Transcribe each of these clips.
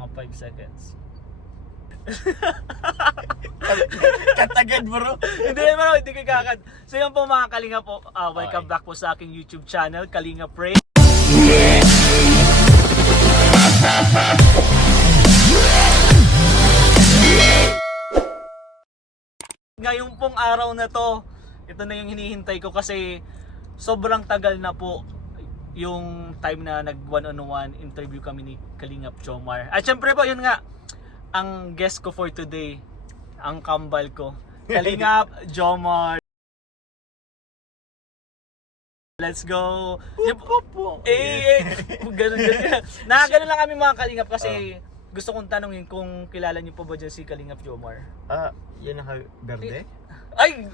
mga 5 seconds. Katagad bro. Hindi bro, hindi ko kakad. So yun po mga Kalinga po, welcome back po sa aking YouTube channel, Kalinga Pray. Ngayong pong araw na to, ito na yung hinihintay ko kasi sobrang tagal na po yung time na nag one-on-one interview kami ni Kalingap Jomar. At syempre po, yun nga, ang guest ko for today, ang kambal ko, Kalingap Jomar. Let's go! Ganun. Ganun lang kami mga Kalingap kasi gusto kong tanongin kung kilala niyo po ba dyan si Kalingap Jomar? Yan ang berde? Ay!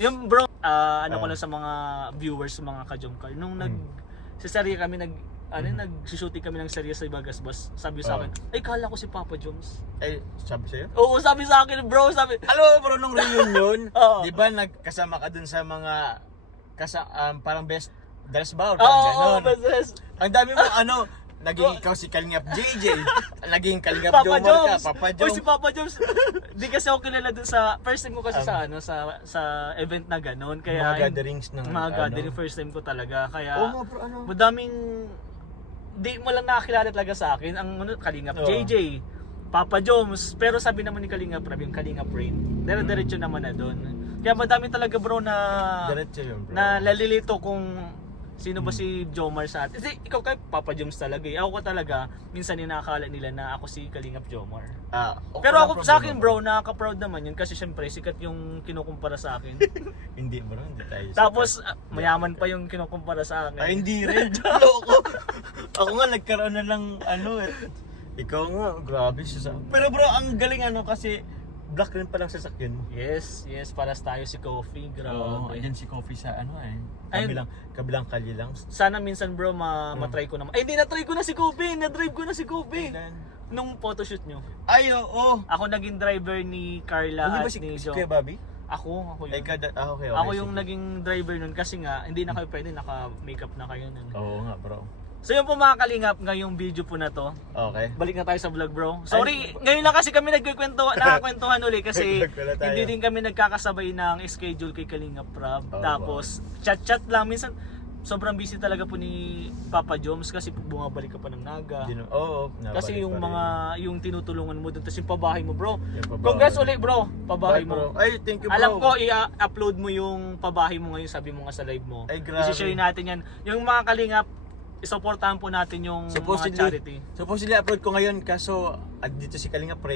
Yung bro, ano ko lang sa mga viewers, mga ka-Jomcar. Nung nag-serye kami, nag-shooting kami ng serye sa Ibagasbas, sabi sa akin, ay kala ko si Papa Joms. Ay, sabi sa'yo? Oo, sabi sa akin bro, sabi. Alam mo bro, nung reunion, Oo. di ba nagkasama ka dun sa mga, parang best dress ba? Oo, best. Ang dami mo, naging ikaw si Kalingap JJ, naging Kalingap Papa Jomar ka, Joms. Papa Uy, Joms. si Papa Joms. Di kasi ako kilala dun sa first time ko kasi sa event na gano'n. Kaya Mga gatherings ng gathering, first time ko talaga. Kaya Oo nga bro, madaming di mo lang nakakilala talaga sa akin ang Kalingap JJ, Papa Joms, pero sabi naman ni Kalingap Rab, yung Kalingap Rain, diretso naman na doon. Kaya madami talaga bro na diretso yun bro. na lalilito kung sino ba si Jomar sa atin. Kasi ikaw kay Papa Joms talaga eh. Ako talaga, minsan inakala nila na ako si Kalingap Jomar. Okay, Pero ako sa akin bro. bro, nakaka-proud naman yun kasi syempre sikat yung kinukumpara sa akin. Hindi bro, hindi tayo. Tapos mayaman pa yung kinukumpara sa akin. Ay, hindi rin. Loko. Ako nga nagkaroon na lang Ikaw nga, grabe siya sa. Pero bro, ang galing kasi black rin palang sasakyan mo. Yes, paras tayo si Coffee, grabe. Oo, ayan si Coffee sa Ayun. kabilang kalye lang. Sana minsan bro matry ko naman. Ay, hindi na-try ko na si Coffee, na-drive ko na si Coffee. Nung photoshoot nyo. Ay, oo. Ako naging driver ni Carla Hindi ba at si ni Jo. Kuya Bobby? Ako yun. Okay. Ako yung naging driver nun kasi nga hindi na kayo pwede, naka-makeup na kayo nun. Oo nga bro. So yun po mga Kalingap, ngayong video po na to. Okay. Balik na tayo sa vlog bro. Sorry, ngayon lang kasi kami nakakwentuhan uli kasi Nagkwento tayo. hindi din kami nagkakasabay ng schedule kay Kalingap Rab. Tapos chat-chat lang. Minsan sobrang busy talaga po ni Papa Joms kasi bumabalik ka pa ng Naga. Kasi yung yung tinutulungan mo doon, tapos yung pabahay mo bro. Congrats ulit bro, pabahay mo. Ay, thank you bro. Alam ko i-upload mo yung pabahay mo ngayon, sabi mo nga sa live mo. Ay, grabe. I-share natin yan. Yung mga Kalingap, isuportahan po natin yung mga charity. Supposedly upload ko ngayon kaso dito si Kalingap Pray.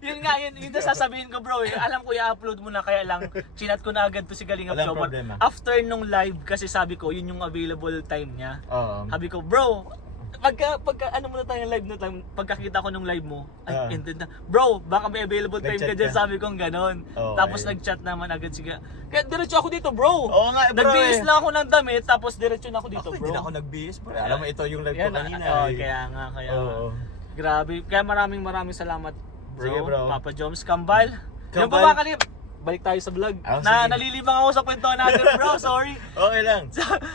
Yun yung sasabihin ko bro. Alam ko i-upload mo na, kaya lang chinat ko na agad to si Kalingap Walang Jomar. problema. After nung live kasi sabi ko yun yung available time niya. Sabi ko bro, pagka ano muna tayo live na time, pagkakita ko nung live mo, ay ended na. Bro, baka may available time ka Nag-chat dyan, ka. sabi kong ganon. Okay. Tapos nag-chat naman agad siya. Kaya diretso ako dito bro. Oo nga bro. Nagbihis lang ako ng damit, tapos diretso na ako dito bro. Hindi na ako nagbihis bro. Alam mo ito yung live ko kanina. Kaya nga. Oo. Grabe. Kaya maraming salamat bro. Sige, bro. Papa Joms, Kambal. Yan po Kambal. mga Kalingap. Balik tayo sa vlog. Sige. Nalilibang ako sa kwentuhan natin bro, sorry. Okay lang.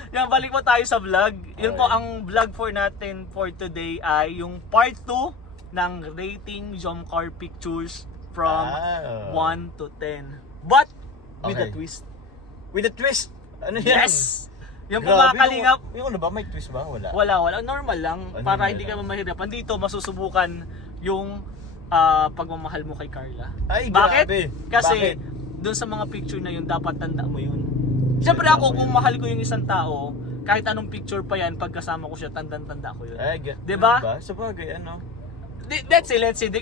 Yan, balik po tayo sa vlog. Yun Okay. po ang vlog for natin for today ay yung part 2 ng rating Jomcar Pictures from 1 to 10. But with a Okay. twist. With a twist. Ano yan? Yes! Yung po mga Kalingap, Yung ano ba? May twist ba? Wala. wala. Normal lang. Para Normal hindi ka lang. mahirapan. Dito, masusubukan yung pagmamahal mo kay Carla. Ay, Bakit? grabe. Kasi, Bakit? doon sa mga picture na yun, dapat tanda mo yun. Siyempre ako, kung mahal ko yung isang tao, kahit anong picture pa yan, pagkasama ko siya, tanda ko yun. Ay, Diba? Sa bagay, Let's see.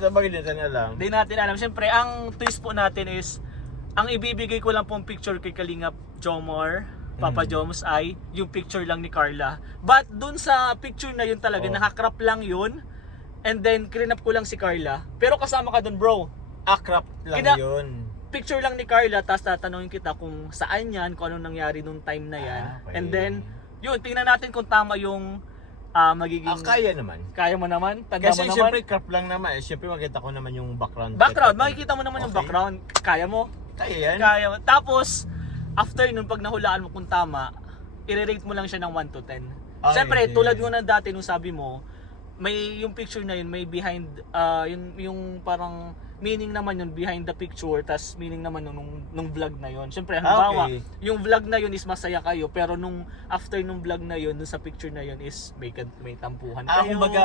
Sa bagay natin alam. Di natin alam. Siyempre, ang twist po natin is, ang ibibigay ko lang pong picture kay Kalingap Jomar, Papa Joms, ay yung picture lang ni Carla. But dun sa picture na yun talaga, nakakrap lang yun. And then, crinap ko lang si Carla. Pero kasama ka dun bro. Crap lang yun. Picture lang ni Carla, tapos tatanungin kita kung saan yan, kung anong nangyari nung time na yan. Okay. And then, yun, tingnan natin kung tama yung magiging... Kaya naman. Kaya mo naman? Tanda Kasi mo naman? siyempre crap lang naman. Siyempre makita ko naman yung background. Background, makikita mo naman yung Okay. background. Kaya mo? Kaya yan. Kaya mo. Tapos, after nun, pag nahulaan mo kung tama, i-rate mo lang siya ng 1 to 10. Okay, Siyempre, sige. tulad mo na dati nung sabi mo, may yung picture na yun, may behind, yung parang meaning naman yun behind the picture, tas meaning naman nung vlog na yun. Siyempre, halimbawa, okay. yung vlog na yun is masaya kayo, pero nung after nung vlog na yun, dun sa picture na yun is may tampuhan kayo. Kumbaga,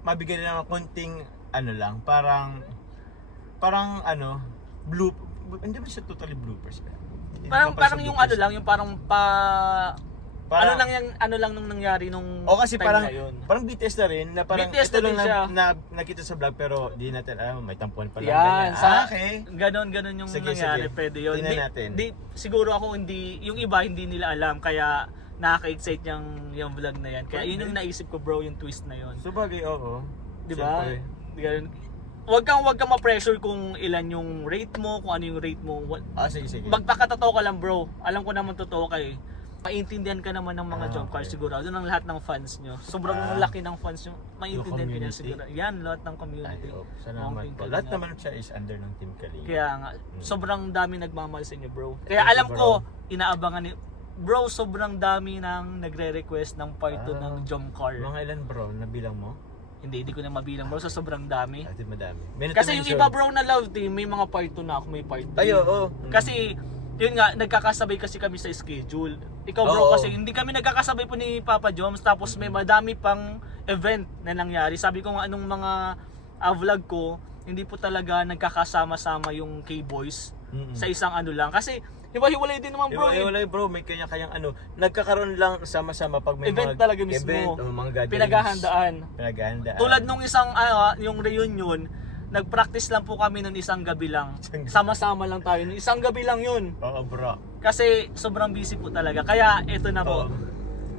mabigyan na ng konting, parang hindi ba siya totally bloopers? Parang yung yung parang ano lang nung nangyari nung o kasi time parang na yun. parang BTS na rin na parang BTS ito na lang din siya. na nakita sa vlog pero di natin alam may tampuan pala. Yan, Okay. ganon yung Sige, nangyari, sige. pwede yun. Tingnan natin. Siguro ako yung iba hindi nila alam, kaya nakaka-excite yung vlog na yan. Kaya yun yung naisip ko bro, yung twist na yun. So bagay, oo. Di ba? Siyempre. Ganun. Wag kang ma-pressure kung ilan yung rate mo, kung ano yung rate mo. Sige. Magpakatotoo ka lang bro. Alam ko naman totoo ka eh. Maintindihan ka naman ng mga jump cars okay. siguro. Doon ang lahat ng fans nyo. Sobrang laki ng fans nyo. Maintindihan ka niya community. siguro. Yan, lahat ng community. Salamat Team po. Lahat Kalinga. naman siya is under ng Team Kalinga. Kaya nga, sobrang dami nagmamahal sa inyo bro. Kaya Thank you, alam bro. ko, inaabangan ni bro, sobrang dami nang nagre-request ng part 2 ng jump car. Mga ilan bro, nabilang mo? Hindi ko na mabilang bro, sa sobrang dami. Ate madami. Kasi yung iba bro na love team, may mga part 2 na ako, may part 3. Ay, oo. Kasi, yun nga, nagkakasabay kasi kami sa schedule. Ikaw bro, Oo. kasi hindi kami nagkakasabay po ni Papa Joms, tapos may madami pang event na nangyari. Sabi ko nga, anong mga vlog ko, hindi po talaga nagkakasama-sama yung K-Boys sa isang lang. Kasi, hiwa-hiwalay din naman bro. Wala bro, may kanya-kanyang nagkakaroon lang sama-sama pag may Event mga talaga mismo. event o mga gatherings. Pinaghahandaan. Tulad nung isang yung reunion, nag-practice lang po kami nun isang gabi lang. Sama-sama lang tayo. Isang gabi lang yun. Oo bro. Kasi sobrang busy po talaga. Kaya ito na po.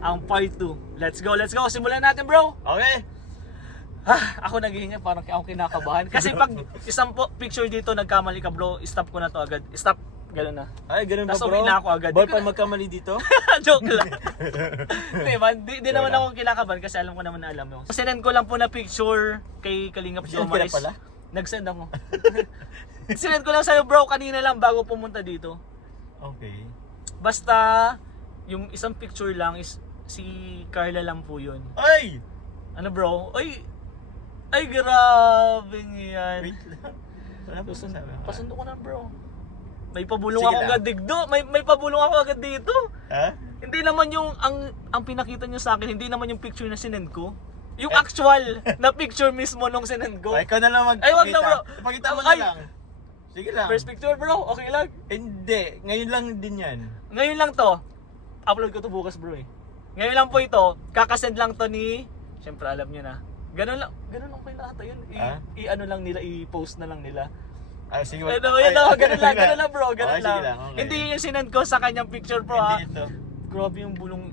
Ang part 2. Let's go. Simulan natin bro. Okay. Ako naghihinga, parang ako kinakabahan. Kasi pag isang picture dito nagkamali ka bro, stop ko na to agad. Stop. Ganun na. Ay, ganun ba Tas bro? uwi na ako agad. Boy, pa magkamali dito? Joke lang. Di naman ako kinakabahan kasi alam ko naman na alam mo. Sinend ko lang po na picture kay Kalingap Send ka na Jomaris. pala? Nag-send ako. Sinend ko lang sa'yo bro kanina lang bago pumunta dito. Okay. Basta yung isang picture lang is si Carla lang po yun. Ay! Ano bro? Ay grabe yan. Wait lang. Wala po sabi. Pasundo ko na bro. May pabulong Sige ako lang. agad digdo. May pabulong ako agad dito. Ha? Hindi naman yung ang pinakita niyo sa akin, hindi naman yung picture na sinend ko. Yung actual na picture mismo nung sinend ko. Ay, ikaw na lang magpakita. Ay, wag na, bro. Pakita mo Ay. na lang. Sige lang. First picture bro, okay lang. Hindi. Ngayon lang din yan. Ngayon lang to. Upload ko to bukas bro eh. Ngayon lang po ito. Kakasend lang to ni, syempre alam niyo na. Ganun lang kayo lahat yun. I-ano lang nila, i-post na lang nila. Ay, sige. Ganun lang bro, ganun Okay, lang. sige lang, okay. Hindi yung sinend ko sa kanyang picture bro ha. Hindi ito. Grabe yung bulong.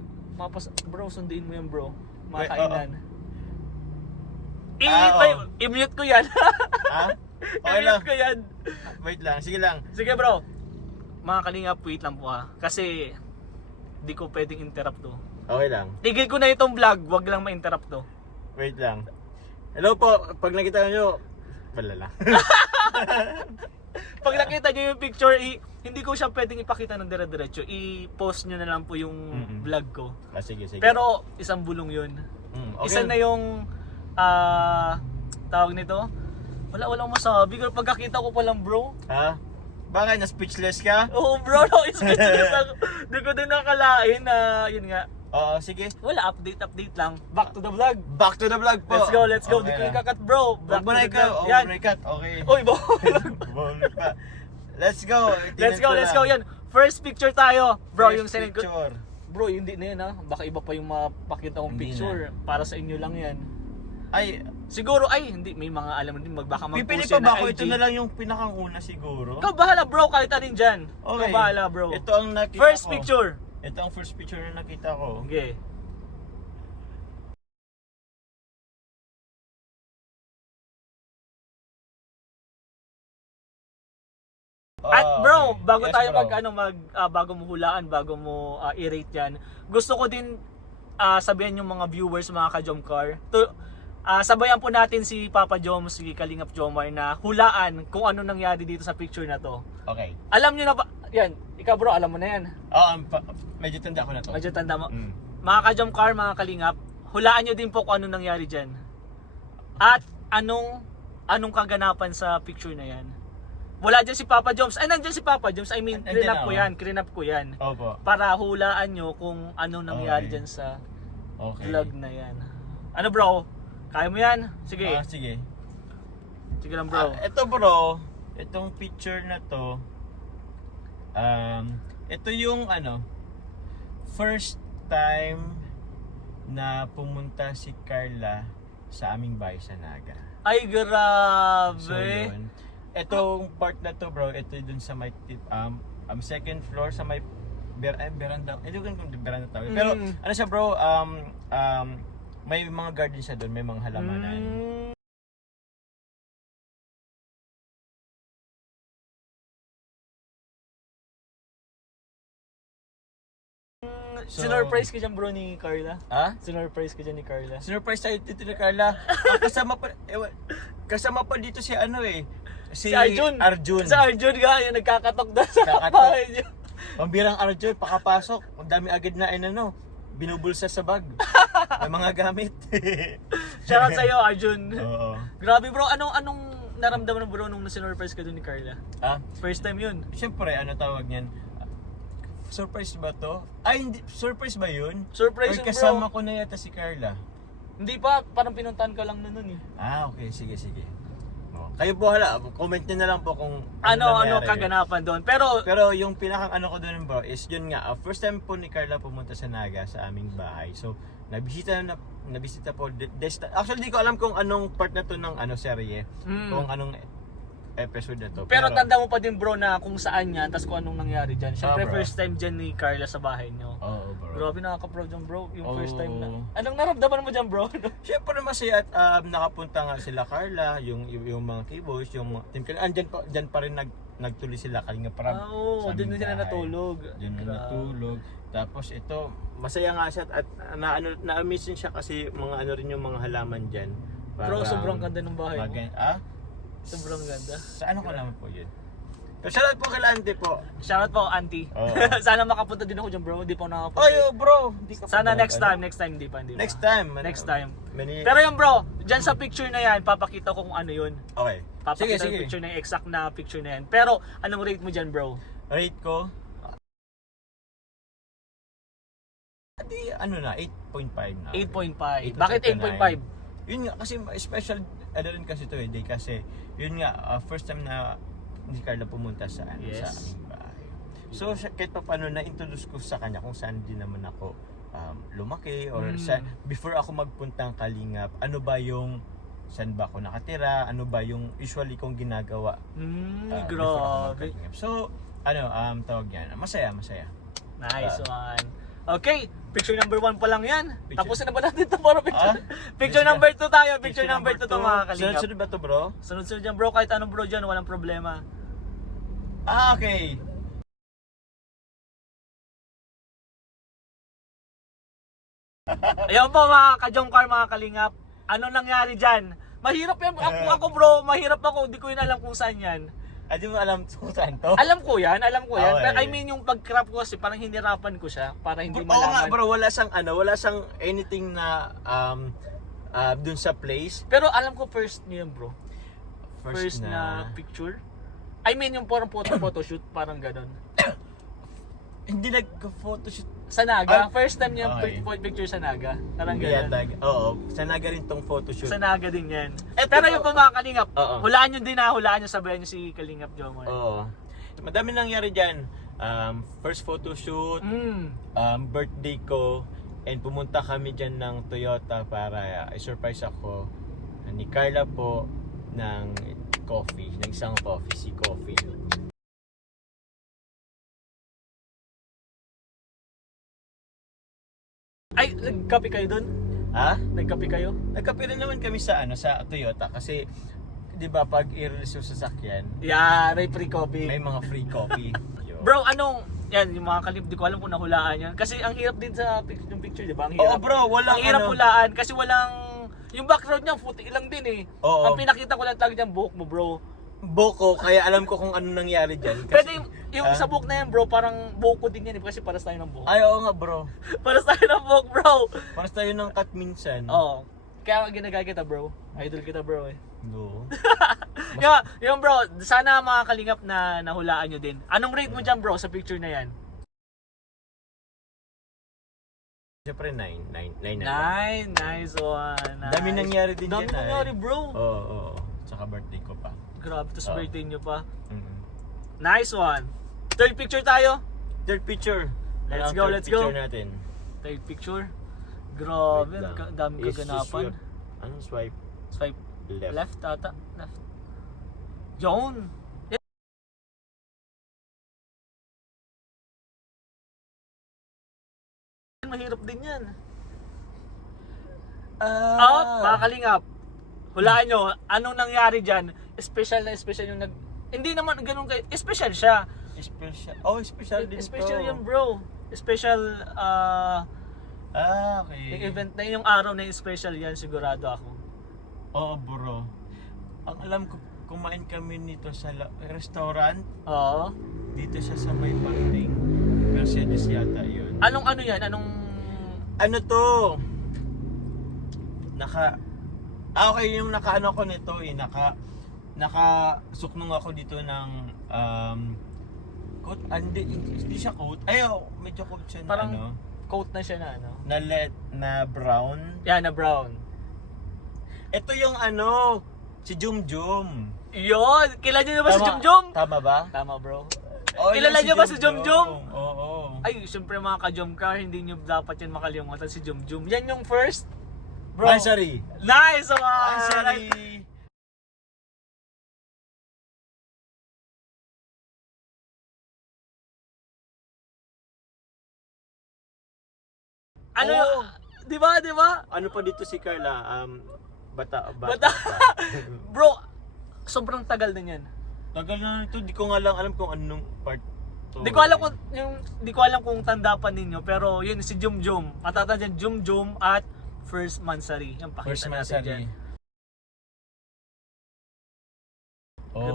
Bro, sunduin mo yan bro. Wait, Makainan. oo. I-mute ko yan. Ha? Okay lang. I-mute ko yan. Wait lang. Sige lang. Sige bro. Mga kalingap, wait lang po ha. Kasi di ko pwedeng interrupt to. Okay lang. Tigil ko na itong vlog, wag lang ma-interrupt to. Wait lang. Hello po. Pag nakita nyo, wala lang. Pag nakita nyo yung picture, hindi ko siya pwedeng ipakita ng dire-diretso. I-post nyo na lang po yung vlog ko. Sige. Pero isang bulong yun. Okay. Isa na yung tawag nito. Wala akong masabi. Pero pagkakita ko pa lang bro. Ha? Bakit? Na-speechless ka? Oh bro, no, speechless ako. Di ko din nakalain na yun nga. Oo, sige. Wala, update lang. Back to the vlog. Back to the vlog po. Let's go. Di ko Okay. ikakat bro. Huwag mo na ikaw. Yan. Okay. Oy, bro. Bawal pa. Let's go. Let's go. Yan. First picture tayo. Bro, First yung sinend ko. picture. Bro, hindi na yan ha. Baka iba pa yung mapakita kong Hindi picture. Para sa inyo lang yan. Ay, Siguro, hindi. May mga alam mo din, baka pipili mag-post pa yan ba ng ako? IG. Ito na lang yung pinakang una siguro. Ikaw bahala bro, kahit alin dyan. Okay. Ikaw bahala bro. Ito ang nakita First ko. picture. Ito ang first picture na nakita ko. Okay. At bro, okay. bago Yes, tayo bro. bago mo hulaan, bago mo i-rate 'yan. Gusto ko din sabihan yung mga viewers, mga ka-Jomcar. Sabayan po natin si Papa Joms, si Kalingap Jomar na hulaan kung ano nangyari dito sa picture na to. Okay. Alam niyo na ba? Yan, ikaw bro, alam mo na 'yan. Oo, medyo tanda ko na to. Medyo tanda mo. Mm. Mga ka-Jomcar, mga Kalingap, hulaan niyo din po kung ano nangyari diyan. At anong kaganapan sa picture na yan? Wala dyan si Papa Joms. Ay, nandyan si Papa Joms. I mean, Andyan clean up ko yan. Opo. Para hulaan nyo kung anong nangyari Okay. dyan sa Okay. vlog na yan. Ano bro? Kaya mo yan? Sige. Sige. Sige lang bro. Ito bro, itong picture na to, ito yung first time na pumunta si Carla sa aming bahay sa Naga. Ay, grabe. So yun. Itong part na to bro, ito dun sa may second floor sa may veranda. Hindi ko kung veranda tawag. Pero ano siya bro, may mga garden siya doon, may mga halamanan. So, Sinurprise ka dyan bro ni Carla? Ha? Sinurprise ka dyan ni Carla? Surprise tayo dito ni Carla. Kasama pa dito si si Arjun. Si Arjun nga, yung nagkakatok doon sa Kakatok. bahay niyo. Pambirang Arjun, pakapasok. Ang dami agad na binubulsa sa bag. May mga gamit. Shoutout sa'yo Arjun. Oo. Grabe bro, anong naramdaman mo bro nung sinurprise ka doon ni Carla? Ah, First time yun? siyempre, tawag niyan? Surprise ba to? Ay, hindi. Surprise ba yun? Surprise Or yun, kasama bro. ko na yata si Carla. Hindi pa, parang pinuntahan ka lang na nun eh. Ah, okay. Sige. Kayo po comment nyo na lang po kung Ano nangyari. kaganapan doon. Pero yung pinakang ko doon bro is yun nga, first time po ni Carla pumunta sa Naga sa aming bahay. So, nabisita po. Actually, di ko alam kung anong part na to ng serye. Kung anong episode na to. Pero tanda mo pa din bro na kung saan yan, tas kung anong nangyari dyan. Siyempre bro. first time dyan ni Carla sa bahay nyo. Oo, bro. Grabe nakaka-proud dyan bro, yung first time na. Oo. Anong naramdaman mo dyan bro? Siyempre masaya at nakapunta nga sila Carla, yung mga keyboards, yung mga team Carla. Dyan pa rin nagtuloy sila Kalinga Prab. Oo, sa doon aming sila bahay. natulog. Diyan na Grabe. natulog. Tapos ito, masaya nga siya at na-amaze din siya kasi mga rin yung mga halaman diyan. Bro, sobrang ganda ng bahay mo. Sobrang ganda. Sa ano ko naman po yun? So, shoutout po kay Auntie po. Shoutout po auntie. Oo. Sana makapunta din ako dyan bro, hindi pa ako nakapunta. Ay, bro! Hindi ka pa Sana ba- next time hindi pa. Next time. Next time. Many... Pero yung bro, dyan sa picture na yan, papakita ko kung ano yun. Okay. Papakita yung picture na yung exact na picture na yan. Pero anong rate mo dyan bro? Rate ko? Di, 8.5 na. 8.5. 8 Bakit to 8.5? 9. Yun nga, kasi special, rin kasi to day kasi, yun nga, first time na si Carla pumunta sa Yes. sa aming bahay. So, kahit pa paano na-introduce ko sa kanya kung saan din naman ako lumaki or before ako magpuntang Kalingap, ano ba yung saan ba ako nakatira, ano ba yung usually kong ginagawa before ako Grabe. magkalingap. So, tawag yan, masaya. Nice one. Okay, picture number 1 pa lang yan. Picture- Tapusin na ba natin ito para picture? Picture Yes, number 2 tayo. Picture number 2 to mga kalingap. Sunod-sunod ba to bro? Sunod-sunod dyan bro, kahit anong bro dyan, walang problema. Okay. Ayan po mga ka-Jongkar, mga kalingap. Ano nangyari dyan? Mahirap yan. Ako bro, mahirap ako. Hindi ko yun alam kung saan yan. Di mo alam kung saan to? Alam ko yan. Okay. Pero I mean yung pag-crop ko kasi parang hinirapan ko siya para hindi Oo nga malaman. bro, wala siyang anything na dun sa place. Pero alam ko first niyo yun bro. First na na picture. I mean yung parang photoshoot, parang ganon. hindi nag-photoshoot. Sa Naga, first time niya Okay. picture sa Naga. Parang Hindi ganon. yata. Oo, sa Naga rin tong photoshoot. Sa Naga din yan. Eto Pero po- yung pa mga kalingap, Oo. hulaan nyo din hulaan nyo, sabayan nyo si Kalingap Jomar. Oo. Madami nangyari diyan. First photoshoot, birthday ko, and pumunta kami diyan ng Toyota para i-surprise ako ni Carla po ng coffee, ng isang coffee, si Coffee. Ay, nagkape kayo dun? Ha? Nagkape kayo? Nagkape rin naman kami sa sa Toyota kasi 'di ba pag i-release yung sasakyan, Yeah, may free coffee. may mga free coffee. Bro, anong, yan, yung mga kalip, di ko alam kung nahulaan yan. Kasi ang hirap din sa yung picture, di ba? Ang hirap. Oo bro, walang Ang hirap hulaan kasi walang, yung background niya, puti lang din eh. Oo. Ang pinakita ko lang talaga dyan, buhok mo bro. Boko, kaya alam ko kung ano nangyari diyan. Pwede yung sa buhok na yan bro, parang buhok ko din yan eh, kasi paras tayo ng buhok. Ay, oo nga bro. Paras tayo ng buhok bro. Paras tayo ng cut minsan. Oo. Kaya ginagaya kita bro. Idol kita bro eh. No. Yung bro, sana mga kalingap na nahulaan nyo din. Anong rate mo dyan bro sa picture na yan? Siyempre 9 na. 9, nice one. Nice. Dami nangyari din Dami dyan, nangyari bro. Oo. Tsaka birthday ko pa. Grabe, tapos birthday nyo pa. Mm-hmm. Nice one. Third picture tayo. Third picture. Let's Ano go, ang third let's go. picture natin. Third picture. Grabe, Wait lang. daming Is kaganapan. Anong swipe? Swipe Left. left ata. Left. Yun. Mahirap din yan. Mga kalingap. Hulaan nyo, anong nangyari dyan? Special na special yung Hindi naman ganun kayo. Special siya. Special. Oh, special din Special to. yun bro. Special Okay. yung event na yung araw na yung special yan, sigurado ako. Oo, bro. Ang alam ko, kumain kami nito sa restaurant. Oo. Dito siya sa may parting. Mercedes yata yun. Anong ano yan? Anong... Ano to? Okay, yung nakaano ko nito eh. Nakasuknong ako dito ng coat. Hindi siya coat. Medyo coat siya na Parang ano. coat na siya na ano? Na brown. Yan, na brown. Ito yung ano, si Jumjum. Yun! Kilala nyo ba si Jumjum? Tama ba? Tama bro. Oh, Kilala yun, nyo ba si Jumjum? Oo. Ay, syempre mga ka-Jumcar, hindi nyo dapat yan makalimutan si Jumjum. Yan yung first. Bro. Mansari. Nice! Mansari. Ano? Oo. Di ba? Ano pa dito si Carla? Bata. Bro, sobrang tagal din yan. Tagal na ito, di ko nga lang alam kung anong part to. Di ko alam kung tanda pa ninyo, pero yun si Jumjum. Matatandaan Jumjum at First Mansari. Yung pakita First natin Mansari. dyan. Oo.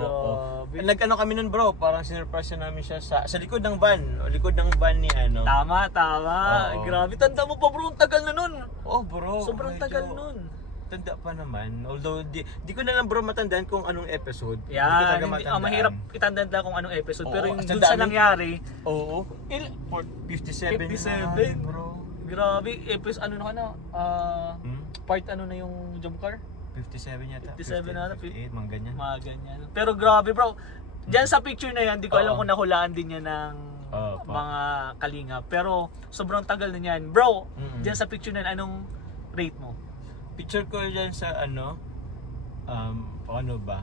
Grabe. Nag-ano kami nun bro, parang sinurprise namin siya sa likod ng van. Likod ng van ni ano. Tama. Oo. Grabe, tanda mo pa bro, ang tagal na nun. Oh bro. Sobrang medyo tagal nun. Tanda pa naman. Although di ko na lang bro matandaan kung anong episode. Hindi ko Yan, talaga matandaan. mahirap itandaan kung anong episode. Oo, Pero yung at dun ang sa dami- nangyari, Oo. 57 57. na, bro. grabe, episode ano na ka na, part ano na yung jump car? 57 yata. 57 na, 58, mga ganyan. Mga ganyan. Pero grabe bro, dyan sa picture na yan, di ko alam Oo. kung nahulaan din yan ng Oo, mga kalinga. Pero sobrang tagal na yan. Bro, Mm-mm. dyan sa picture na yan, anong rate mo? Picture ko dyan sa ano, ano ba?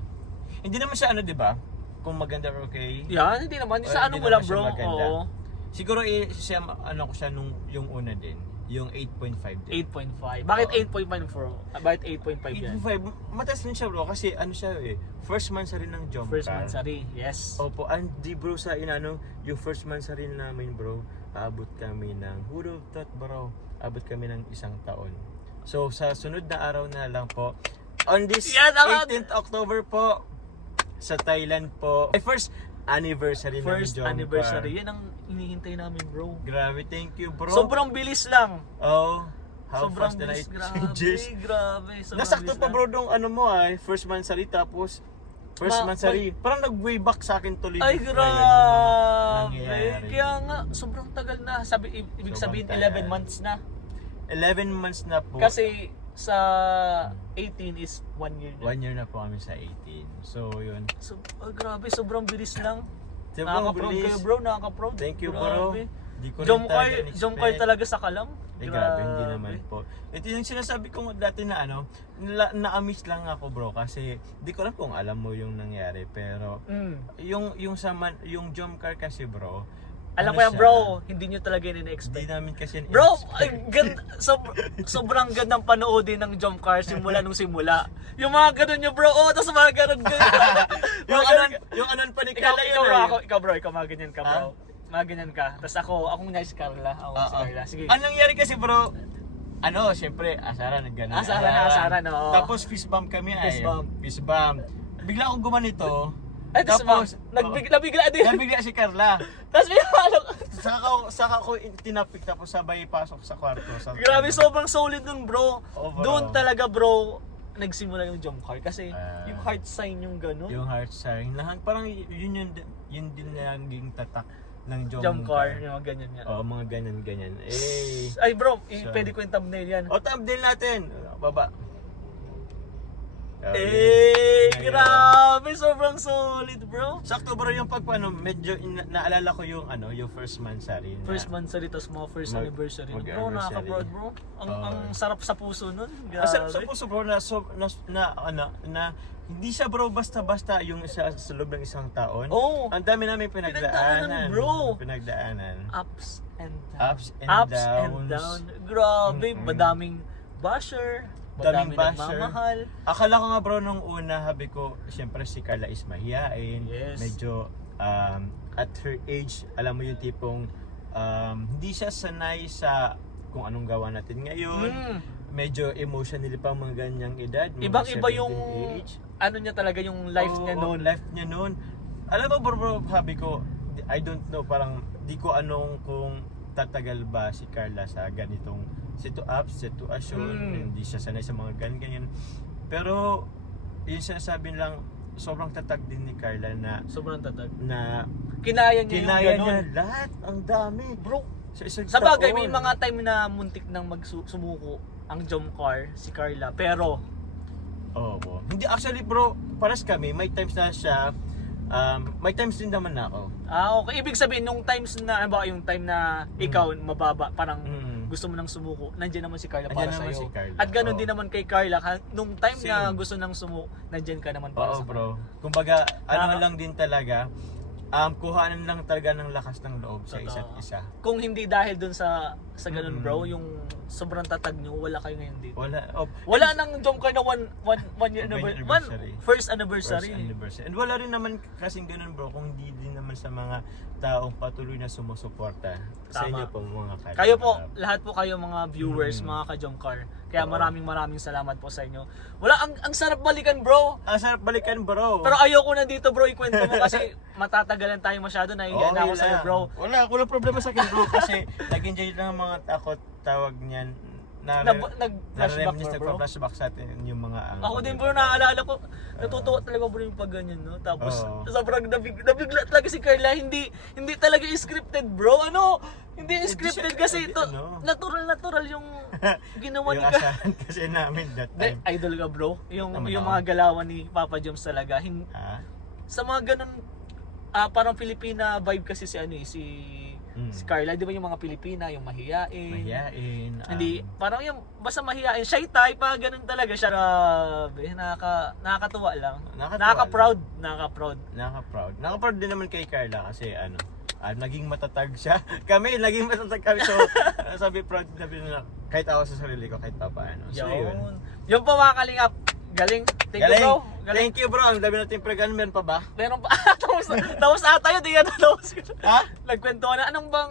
Hindi naman siya ano, di ba? Kung maganda or okay. Yan, hindi naman. Sa ano Hindi mo lang naman siya bro. maganda. Oo. Siguro siya, ano ko siya yung una din. Yung 8.5 din. 8.5. Bakit 8.5 bro? Bakit 8.5 yan? 8.5. Mataas din siya bro kasi ano siya eh. First month sa rin ng jump First car. Mansari, yes. Opo, di bro sa inano, yung first month sa rin namin bro, aabot kami ng, who would have thought bro, aabot kami ng 1 taon. So sa sunod na araw na lang po, on this Yan, 18th October po, sa Thailand po, ay first anniversary ng First jump anniversary. car. Yan ang hinihintay namin bro. Grabe, thank you bro. Sobrang bilis lang. Oh, how Sobrang fast the night bilis. changes. Grabe. Sobrang Nasakto bilis pa lang. bro dong ano mo ay first mansari tapos first mansari. Parang nag-way back sa akin tuloy. Ay, before grabe. yun, yung mga nangyayari. Kaya nga, sobrang tagal na. Ibig sabihin, Sobrang 11 tagal. months na. 11 months na po. Kasi sa 18 is 1 year na. 1 year na po kami sa 18. So, yun. So, grabe, sobrang bilis lang. Sobrang Nakaka-proud bilis. kayo bro, nakaka-proud. Thank you bro. Grabe. Di ko rin Jump talaga car in-expect. talaga sa Kalam. Grabe, hindi naman po. Ito yung sinasabi ko dati na ano, na-amiss lang ako bro kasi di ko alam kung alam mo yung nangyari pero yung jump car kasi bro. Alam ano ko yan siya, bro, hindi nyo talaga Hindi in-expect. namin kasi Bro, sobrang gandang panoodin ng jump car simula nung simula. Yung mga ganun nyo bro, tapos mga ganun. yung anon pa ni Ikaw, Carla ikaw yun bro, eh. ikaw bro, ikaw mga ganyan ka bro. Mga ganyan ka. Tapos akong nice Carla. Ako si Carla. Sige. Anong nangyari kasi bro? Ano, syempre, asaran nagganon. Asaran, oo. Tapos fist bump kami Fist bump. Fist bump. Bigla akong gumanito. Ay, tapos Tapos, nabigla din. nabigla si Carla. Tapos may halo. Saka ko tinapik tapos sabay pasok sa kwarto. Grabe, sobrang solid nun, bro. Oh, bro. Doon talaga, bro, nagsimula yung jump car. Kasi yung Ah. heart sign yung gano'n. Yung heart sign. Lahat parang yun din naging tatak ng Jump car, yung mga ganyan yan. Oo, mga ganyan. Ay bro, So- pwede ko yung thumbnail yan. O, thumbnail natin. Baba. Grabe, sobrang solid, bro. Sakto bro yung medyo naalala ko yung yung first mansari. First monthsary, tapos mga first anniversary. Bro, mag-anniversary. nakaka-proud, bro. Ang sarap sa puso nun. Asap sa Grabe. puso bro na hindi siya bro basta-basta yung sa loob ng isang taon. Oo. Ang dami namin Pinagdaanan, pinagdaanan. bro. Pinagdaanan. Ups and down. Ups and Ups and downs. down. Grabe, Mm-mm. madaming basher. Daming Madaming basher. nagmamahal. Akala ko nga bro nung una, habi ko, siyempre si Carla is mahiyain. Yes. Medyo at her age, alam mo yung tipong hindi siya sanay sa kung anong gawa natin ngayon. Mm. Medyo emotional pa mga ganyang edad. mga Ibang-iba 17 yung age. ano niya talaga, yung life niya Oo, noon. life niya noon. Alam mo bro, habi ko, I don't know, parang di ko anong kung tatagal ba si Carla sa ganitong situation, hindi siya sanay sa mga ganyan. Pero yung sinasabi lang, sobrang tatag din ni Carla na Sobrang tatag. kinaya Kinaya niya yung niya ganun. lahat, ang dami. Bro, Sa isang sa bagay, may taon. mga time na muntik nang sumuko ang jump car, si Carla. Pero, Oo. Hindi, actually bro, paras kami, may times na siya, may times din naman na ako. okay. Ibig sabihin, nung times na, ba, yung time na ikaw mababa, parang gusto mo nang sumuko, nandiyan naman si Carla para Nandiyan naman sa'yo. si Carla, At ganun oo. din naman kay Carla, nung time na Same. gusto nang sumuko, nandiyan ka naman para Oo sa bro. Kumbaga, Tama. lang din talaga, kuhanan lang talaga ng lakas ng loob sa Totoo. isa't isa. Kung hindi dahil dun sa ganun, bro, yung sobrang tatag nyo, wala kayo ngayon dito. Wala nang jump car na one year Anniversary. first First anniversary. anniversary. And wala rin naman kasing ganun bro, kung hindi din naman sa mga taong patuloy na sumusuporta sa Tama. inyo po mga kalingap. Kayo po, lahat po kayo mga viewers, Mm. mga ka-jump car. Kaya Oo. maraming salamat po sa inyo. Ang sarap balikan, bro. Ang sarap balikan bro. Pero ayoko na dito, bro, ikwento mo kasi matatagalan tayo masyado. Nahihiya na ako yun sa'yo, lang. bro. Walang problema sa akin bro kasi nag-enjoy lang ang mga takot tawag niyan. Nag-flashback mo, bro. Nagpa-flashback sa atin yung mga Ako din, bro, naaalala ko. Natutuwa talaga, bro, yung pag ganyan, no? Tapos, Oo. sobrang nabigla talaga si Carla. Hindi talaga scripted, bro. Hindi scripted kasi hindi, ito. ano. Natural yung ginawa ni yung Carla. asahan kasi namin that time. Idol ka, bro. Yung Naman ako. mga galawan ni Papa Joms talaga. Ah, Sa mga ganun, parang Filipina vibe kasi si si Carla. Di ba yung mga Pilipina, yung mahiyain. mahiyain. Hindi, parang yung basta mahiyain. Shy type, ganun talaga siya. Grabe, nakakatuwa lang. Nakakatuwa Nakaka-proud. Nakaka-proud din naman kay Carla kasi naging matatag siya. Naging matatag kami. So, proud na kahit ako sa sarili ko, kahit pa paano. So, yun. Yung po mga kalingap, galing. Thank you, bro. Galing. Thank you bro. Ang dami natin pregan. Meron pa ba? Meron pa. tapos ata yun, di ka tapos. Ha? Nagkwento na. Anong bang,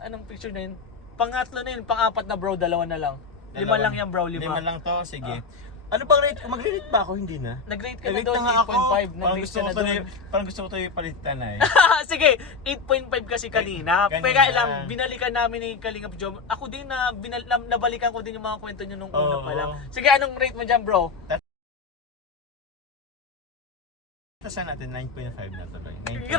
anong picture na yun? Pangatlo na yun, pang-apat na bro, dalawa na lang. Lima lang yan, bro, lima. Lima lang to. Sige. Ano bang rate? Mag-rate ba ako? Hindi na. Nag-rate ka na Nag-rate doon, na nga ako. 8.5. Nag-rate ka na doon. Parang gusto ko to ipalitan na eh. Sige, 8.5 kasi kanina. Kanina. Peka lang, binalikan namin ni Kalingap Job. Ako din nabalikan ko din yung mga kwento nyo nung una Oo. pa lang. Sige, anong rate mo dyan, bro? Tasan natin 9.5 na tuloy. 9.5.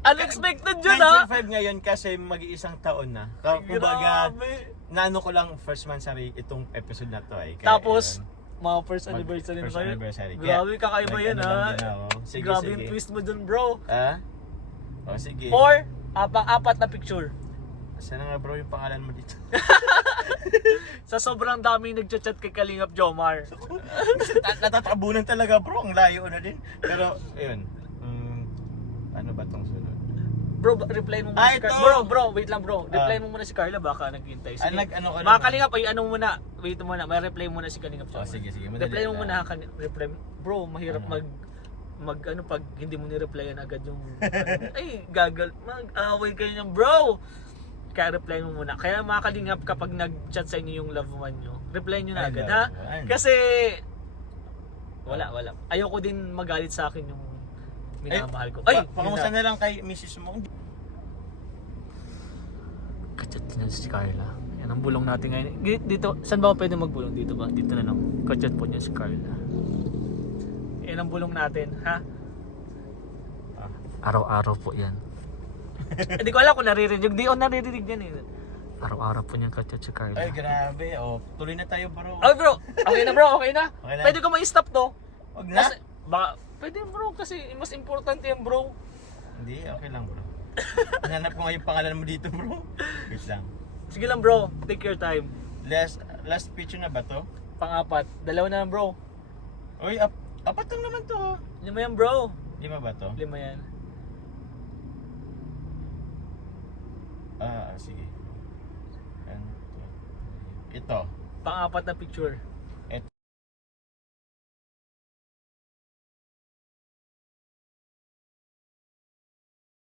Unexpected yun, ha? 9.5 ngayon kasi mag-iisang taon na. Kumbaga, Grabe. naano ko lang first mansari itong episode na to eh. Tapos, mga first anniversary na first kayo. anniversary. Grabe, kakaiba yun, nag-ano lang ha? din ako. Sige, Grabe sige. yung twist mo dun, bro. Ha? O sige. Or, pang-apat na picture. Sana nga bro yung pangalan mo dito. Sa sobrang daming nagchat-chat kay Kalingap Jomar. Natatabunan talaga bro, ang layo na din. Pero, ayun. Ano ba tong sunod? Bro, reply mo muna si ito! Carla. Bro, wait lang bro. Reply mo muna si Carla, baka naghihintay. Sige. Nag-ano ka Mga naman? Kalingap, ay ano muna. Wait muna, may reply muna si Kalingap Jomar. sige. Reply mo muna, reply. Bro, mahirap mag pag hindi mo ni-replyan agad yung ay mag-away kayo ng bro. Kaya reply mo muna. Kaya mga Kalingap, kapag nag-chat sa inyo yung loved one nyo, reply nyo na agad, ha? Kasi wala. Ayoko din magalit sa akin yung minamahal ko. Ay, Pakamusta na lang kay Mrs. mo. Kachat niya si Carla. Yan ang bulong natin ngayon. Dito, saan ba ako pwede magbulong? Dito ba? Dito na lang. Kachat po niya si Carla. Yan ang bulong natin, ha? Araw-araw po yan. Hindi ko alam kung naririnig. Di ko naririnig yan eh. Araw-araw po niyang kachat si Carla. Ay, grabe. Oh, tuloy na tayo, bro. Ay bro, okay na bro, okay na. Okay na. Pwede ko ma-stop to. Wag na. Kasi, baka, pwede bro, kasi mas importante yan bro. Hindi, okay lang, bro. Hanap ko nga yung pangalan mo dito, bro. Wait lang. Sige lang bro, take your time. Last picture na ba to? Pang-apat, dalawa na lang bro. Uy, apat lang naman to. 5 yan bro. 5 ba to? 5 yan. Sige. Ito. Pang-apat na picture.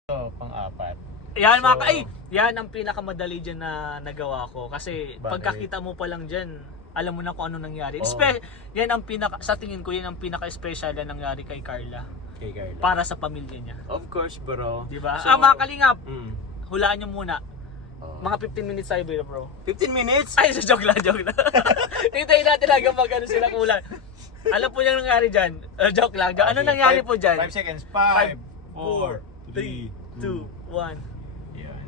Ito, pang-apat. Yan So, mga ay, yan ang pinakamadali dyan na nagawa ko. Kasi Bakit? pagkakita mo pa lang dyan, alam mo na kung ano nangyari. Oo. Yan ang sa tingin ko, yan ang pinaka-special na nangyari kay Carla. Kay Carla. Para sa pamilya niya. Of course, bro. Di ba? So, Mga kalingap, mm. hulaan nyo muna. Oh. Mga 15 minutes tayo bro. 15 minutes? Ay, joke lang. Hintayin natin hanggang magkano sila kulang. Alam po yung nangyari dyan. Joke lang. Ano nangyari po dyan? 5 seconds. 5, 4, 3, 2, 1. Yan.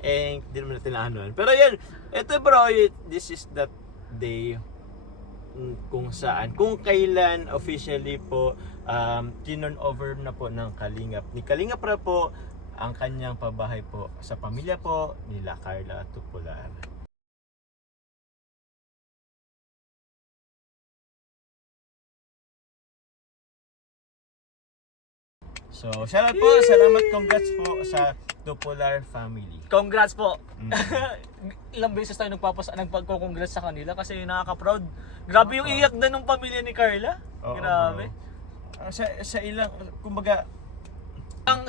Eh, Di naman natin naanuan. Pero yan, ito bro, this is that day kung saan, kung kailan officially po tinurn over na po ng Kalingap. Ni Kalingap ra po ang kanyang pabahay po sa pamilya po nila Carla Tupular. So, shoutout po, salamat, congrats po sa Tupular family. congrats po. Mm. Ilang beses tayo nagpagko-congrats sa kanila kasi nakaka-proud. Grabe yung iyak na ng pamilya ni Carla. Oo, Grabe. bro. Sa ilang, kumbaga,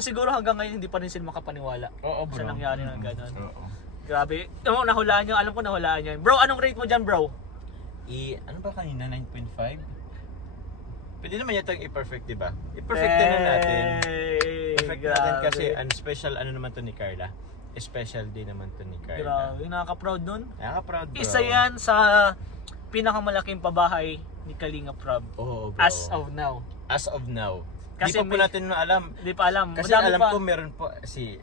Siguro hanggang ngayon hindi pa rin sila makapaniwala oo bro. sa nangyari ng gano'n. Oo. Grabe. Nahulaan nyo. Alam ko nahulaan nyo. Bro, anong rate mo dyan bro? Ano ba kanina? 9.5? Pwede naman yata yung i-perfect, di ba? I-perfect na natin. Perfect natin kasi special ano naman to ni Carla. Special day naman to ni Carla. Grabe, nakaka-proud nun. Nakaka-proud bro. Isa yan sa pinakamalaking pabahay ni Kalinga Prab. Oo bro. As of now. As of now. Kasi Di pa po may- natin alam. Hindi pa alam. Kasi Madami alam pa. ko meron po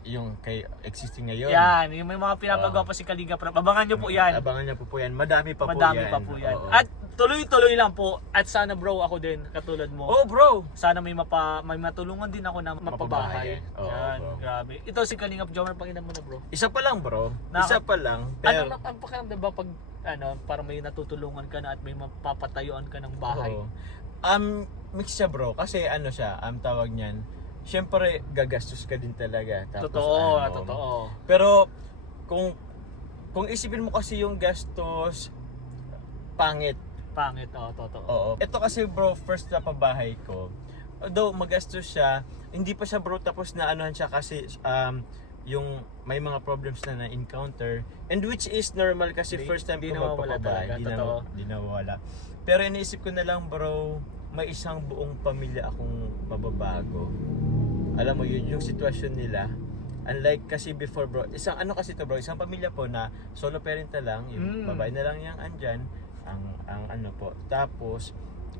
yung kay existing ngayon. Yan, yung may mga pinapagawa pa si Kalinga Prab. Abangan nyo po yan. Abangan niyo po yan. Madami pa Madami po yan. pa po yan. Oo. At tuloy-tuloy lang po. At sana bro, ako din, katulad mo. Oh bro. Sana may matulungan din ako na mapabahay. Mapabahay. Oo, Yan, bro. grabe. Ito si Kalingap Jomer, pakinan mo na bro. Isa pa lang bro. Naka- Isa pa lang. Ano Pero, ang pakiramdam ba pag para may natutulungan ka na at may mapapatayuan ka ng bahay? Oo. Mix siya bro. Kasi ano siya, tawag niyan. Siyempre, gagastos ka din talaga. Tapos, Totoo, ano, totoo. Pero, kung isipin mo kasi yung gastos, pangit. Pangit, totoo. Oo. Ito kasi bro, first na pabahay ko. Although magastos siya, hindi pa siya bro tapos na anuhan siya kasi yung may mga problems na na-encounter, and which is normal kasi first time Di ko nawawala magpapabahay. talaga, totoo. Di nawawala. Pero iniisip ko na lang bro, may isang buong pamilya akong mababago. Alam mo yun, yung sitwasyon nila, unlike kasi before bro, isang isang pamilya po na solo parental lang, yung babae na lang yung andyan, ang ano po. Tapos,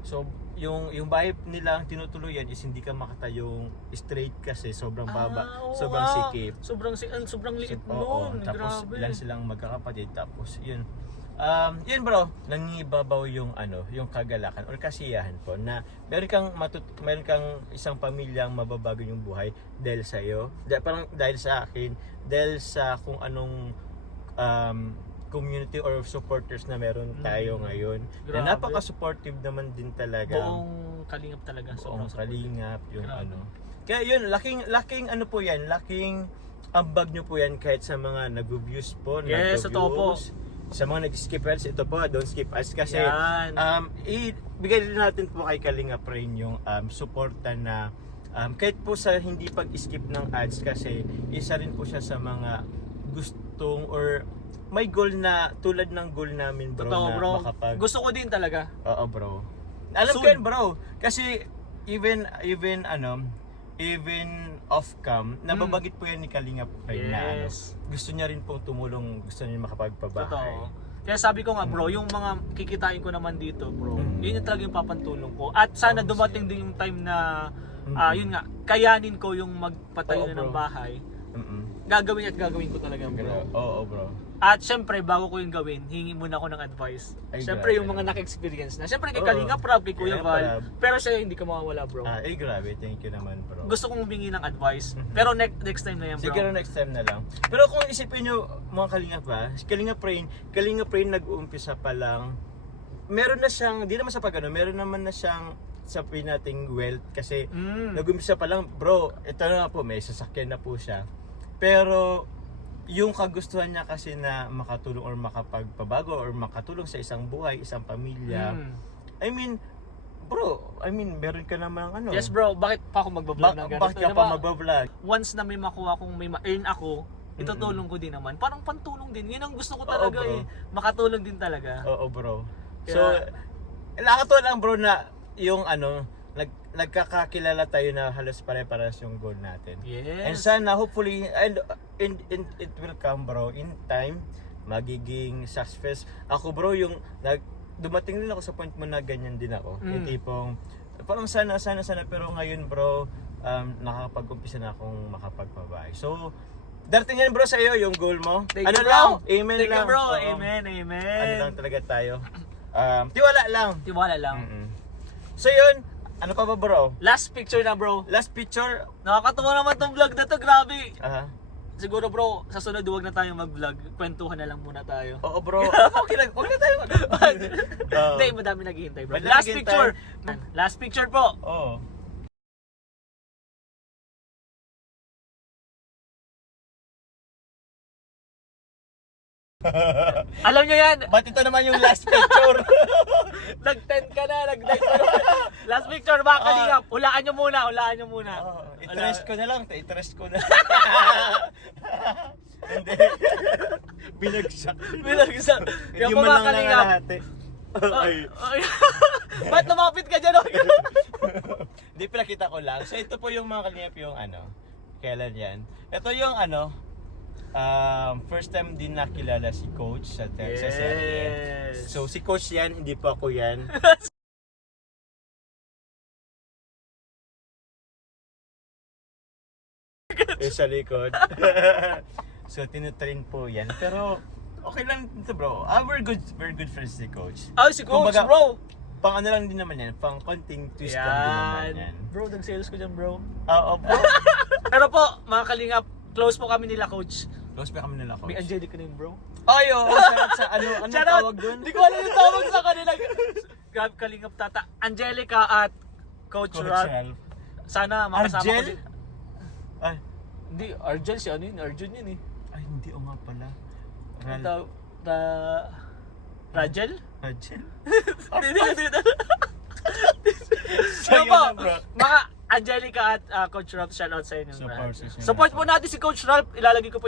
so yung bahay nila ang tinutuluyan is hindi ka makatayong straight kasi sobrang baba, Oo sobrang nga. sikip. Sobrang liit Oo, nun. tapos Grabe. lang silang magkakapatid, tapos yun. Yun bro, nangibabaw yung yung kagalakan or kasiyahan po na meron kang isang pamilyang mababago yung buhay dahil sa iyo, dahil sa akin, dahil sa kung anong community or supporters na meron tayo ngayon. Grabe. Na napaka-supportive naman din talaga. Buong Kalingap talaga. Buong Sobrang Kalingap, yung Grabe. Kaya yun, laking ano po yan, laking ambag nyo po yan kahit sa mga nag-views po, Yes, totoo po. sa mga nag-skip ads, ito po, don't skip ads kasi Yan. ibigay din natin po kay Kalingap Rain yung suporta na kahit po sa hindi pag-skip ng ads kasi isa rin po siya sa mga gustong or may goal na tulad ng goal namin bro Totoo na bro. makapag Gusto ko din talaga. Oo bro. Alam ko Soon. yan bro. Kasi even off-cam, nababanggit po yan ni Kalingap Ray na ano, Yes. gusto niya rin pong tumulong, gusto niya makapagpabahay. Totoo. Kaya sabi ko nga bro, yung mga kikitain ko naman dito bro, yun yung talagang papantulong ko. At sana dumating din yung time na, yun nga, kayanin ko yung magpatayo Oo, na ng bro. bahay. Mm-mm. Gagawin at gagawin ko talaga bro. Oo, bro. At syempre, bago ko yung gawin, hingi muna ako ng advice. Ay, Syempre, grabe yung mga naman. naka-experience na. Syempre, kay Oo. Kalinga Prab, kay Kuya Kalinga Val. Prab. Pero siya, hindi ka mawawala bro. Grabe, thank you naman, bro. Gusto kong humingi ng advice. Pero next time na yan bro. Siguro next time na lang. Pero kung isipin nyo, mga Kalingap si Kalingap Rain nag-uumpisa pa lang, meron na siyang, di naman sa pagano, meron naman na siyang sabihin nating wealth kasi nag-uumpisa pa lang, bro, ito na nga po, may sasakyan na po siya. Pero yung kagustuhan niya kasi na makatulong or makapagpabago or makatulong sa isang buhay, isang pamilya. I mean, bro, meron ka namang ano. Yes bro, bakit pa ako magbablog ng ganito? Bakit ka Diba? pa magbablog? Once na may makuha kong may ma-earn ako, itutulong ko din naman. Parang pantulong din. Yun ang gusto ko talaga bro. Makatulong din talaga. Oo, bro. Kaya- So, nakakatuwa lang bro na yung ano, nagkakakilala tayo na halos pare-parehas yung goal natin. And Yes. sana hopefully and it will come bro in time magiging success. Ako bro yung dumating din ako sa point mo na ganyan din ako. Yung tipong parang sana pero ngayon bro nakakapag-umpisa na akong makapagpabahay. So darating yan bro sa iyo yung goal mo. Thank ano you, lang? bro. Amen Thank lang. you bro. Oo. Amen, amen. Ano lang talaga tayo. Tiwala lang. Tiwala lang. So yun, ano pa ba bro? Last picture na bro. Last picture. Nakakatuwa naman tong vlog na to, grabe. Aha. Siguro bro, sa sunod huwag na tayong mag-vlog. Kwentuhan na lang muna tayo. Oo bro. Okay lang. Huwag na tayo Hindi, madami naghihintay bro. Madami Last naghihintay. picture. Last picture po. Oo. Alam nyo yan, Ba't ito naman yung last picture? nag-10 ka na, nag-9 ka na. Last picture mga kalingap. Hulaan nyo muna, hulaan nyo muna. I-trust ko na lang. I-trust ko na. Hindi. Binagsak. Bilagsan. Hindi Yung mo mga lang kalingap. nangalahati. Ay. Ba't lumapit ka dyan? Hindi, pinakita ko lang. So ito po yung mga kalingap yung ano. Kailan yan? Ito yung ano. First time din nakilala si Coach sa Texas area. Yes. So si Coach yan, hindi pa ako yan. Sa likod. So tinutrain po yan. Pero okay lang ito bro. We're good friends si Coach. Ay, si Coach Kumbaga, bro. Pang ano lang din naman yan. Pang konting twist lang din naman yan. Bro, nag-sales ko dyan bro. Oo bro. Pero po, mga kalingap, close po kami nila Coach. Close pa kami nila Coach. May Angelic na yun bro. Ay, oo. Shout sa ano Shout out. tawag dun? Hindi ko alam yung tawag sa kanila. Grab kalingap tata. Angelica at Coach Coach Ralph. Ralph. Sana makasama ko Argel? din. Ay, Hindi, Argel si ano yun? Arjun yun eh. ay hindi o nga pala. Ragel? Ragel? Argel? Hindi. So, So yun po, lang, bro. mga Angelica at Coach Ralph, shout out sa inyo. Support Po natin si Coach Ralph. Ilalagay ko po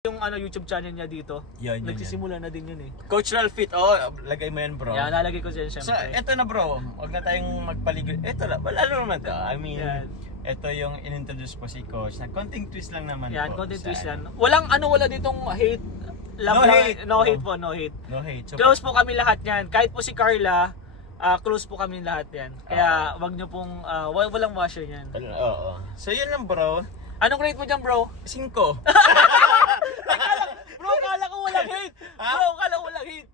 yung YouTube channel niya dito. Yan. Nagsisimula na din yun eh. Coach Ralph Fit. Oo, lagay mo yan bro. Yan, lalagay ko dyan So, syempre. eto na bro. Huwag na tayong magpaligid. Eto na. Wala naman to. I mean, Yan. eto yung in-introduce po si Coach. Konting twist lang naman Yan, po. content sa twist ano. yan. Wala ditong hate. No hate. No hate po, no hate. No hate. So, Close po kami lahat yan. Kahit po si Carla, close po kami lahat yan. Kaya wag nyo pong, walang washer yan. Oo. So, yun lang bro. Anong grade mo dyan bro? 5. Bro, kala ko walang hate! Bro, kala ko walang hate!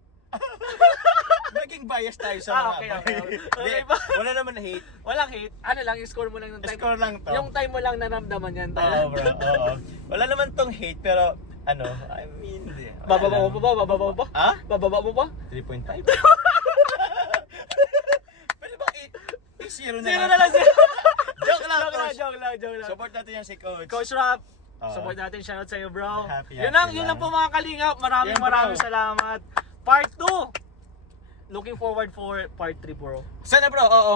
Naging bias tayo sa mga Okay. Hindi, Okay ba? wala naman na hate. Walang hate. Ano lang, i-score mo lang ng time. Score lang to. Yung time mo lang naramdaman yan. Oo bro, oo. Wala naman tong hate pero ano, I mean, Bababa mo pa ba? Bababa mo pa? Ha? Bababa mo pa? 3.5. Pwede ba i-zero na Sino lang? na lang siya? Joke lang, Coach. Joke lang. Support natin yan si Coach. Coach Rap, Oo. support natin. Shoutout sa iyo, bro. Happy Yun lang. lang po mga kalingap. Yan, bro. Maraming salamat. Part 2. Looking forward for part 3, bro. Sana bro, oo.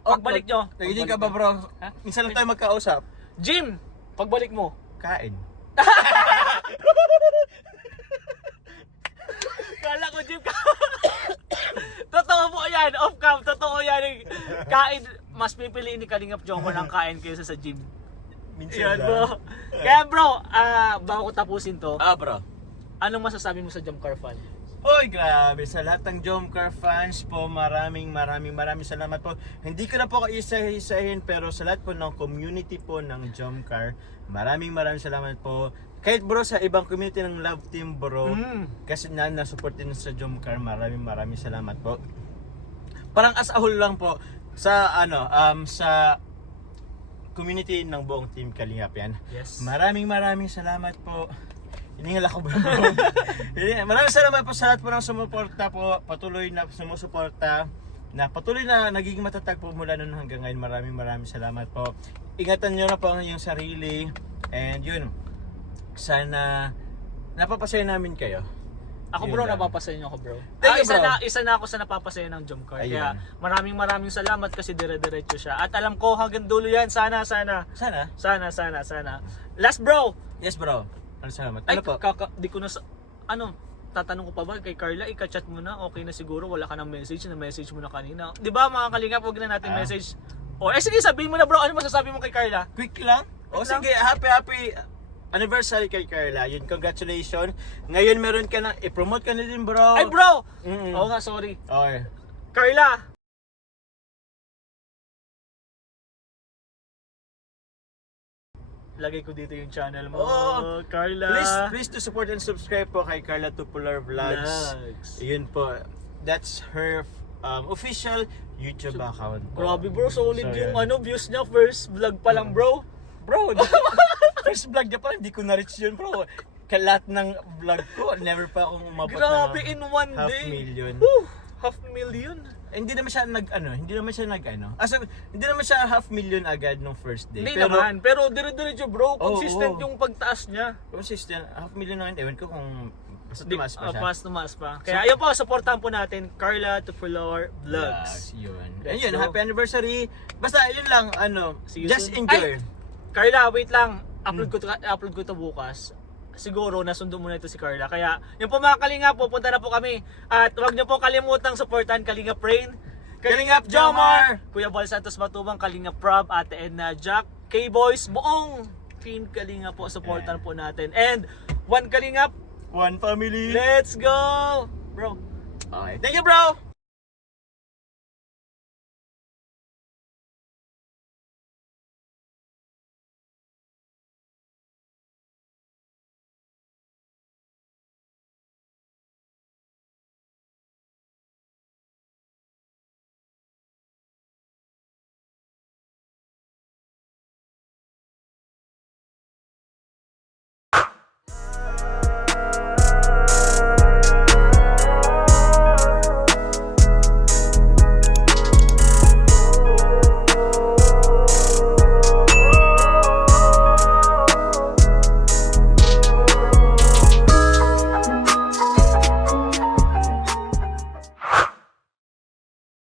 Pagbalik nyo. Naginig ka ba bro? Ha? Minsan lang tayo magkausap. Jim, pagbalik mo. Kain. Kala ko, Jim, totoo po yan. Off cam, totoo yan. Kain, mas pipiliin ni Kalingap Jomar ang kain kaysa sa gym. Minsan Yan bro. Kaya bro, bago ko tapusin to, Bro. anong masasabi mo sa Jomcar fan? Hoy, grabe. Sa lahat ng Jomcar fans po, maraming salamat po. Hindi ko na po isa-isahin, pero sa lahat po ng community po ng Jomcar, maraming salamat po. Kahit bro, sa ibang community ng Love Team bro, kasi na-support din sa Jomcar, maraming salamat po. Parang as a whole lang po, sa sa community ng buong Team Kalingap yan. Yes. Maraming salamat po. Hiningal ako bro. Maraming salamat po sa lahat po ng sumuporta po. Patuloy na sumusuporta. Patuloy na nagiging matatag po mula noon hanggang ngayon. Maraming salamat po. Ingatan nyo na po ang inyong sarili. And yun, sana napapasaya namin kayo. Ako Yun bro, lang. napapasaya niyo ako bro. Thank you, bro. Isa na ako sa napapasaya ng Jomcar. Ayun. Kaya maraming salamat kasi dire-diretso siya. At alam ko hanggang dulo yan. Sana. Sana? Last bro. Yes bro. Salamat. Ay, Ano po? di ko na tatanong ko pa ba kay Carla, ika-chat mo na, okay na siguro, wala ka ng message, na-message mo na kanina. Di ba mga Kalingap, huwag na natin message. Sige, sabihin mo na bro, ano masasabi mo kay Carla? Quick lang? Quick lang. Sige, happy anniversary kay Carla. Yun, congratulations. Ngayon meron ka na, i-promote ka na din bro. Ay bro! Mm-mm. Oo nga, sorry. Okay. Carla! Lagay ko dito yung channel mo, Oo. Carla. Please to support and subscribe po kay Carla Tupular Vlogs. Yun po. That's her official YouTube account po. Grabe bro, solid So, yung yan. views niya. First vlog pa lang bro. Bro, first vlog niya pa, hindi ko na-reach yun bro. Kalat ng vlog ko, never pa akong umabot Grabe, ng in one half day. million. Woo! 500,000. Hindi naman siya hindi naman siya 500,000 agad nung first day. Hindi naman, pero dire-diretso bro, consistent oo. yung pagtaas niya. Consistent, 500,000 na yun. Ewan ko kung basta tumaas pa siya. Tumaas pa. Kaya ayun po, supportahan po natin Carla Tupular Vlogs. Yun. Let's Ayun, go. happy anniversary. Basta yun lang, See you just soon. enjoy. Carla, wait lang. Upload ko to bukas. Siguro nasundo muna ito si Carla. Kaya yung po mga Kalingap, pupunta na po kami. At huwag niyo po kalimutang supportan Kalingap Rain, Kalingap Jomar, Kuya Bal Santos Matubang, Kalingap Prob, Ate Edna, Jack, K-Boys, buong Team Kalingap po, supportan po natin. And one Kalingap, one family. let's go! Bro, Okay. Thank you bro.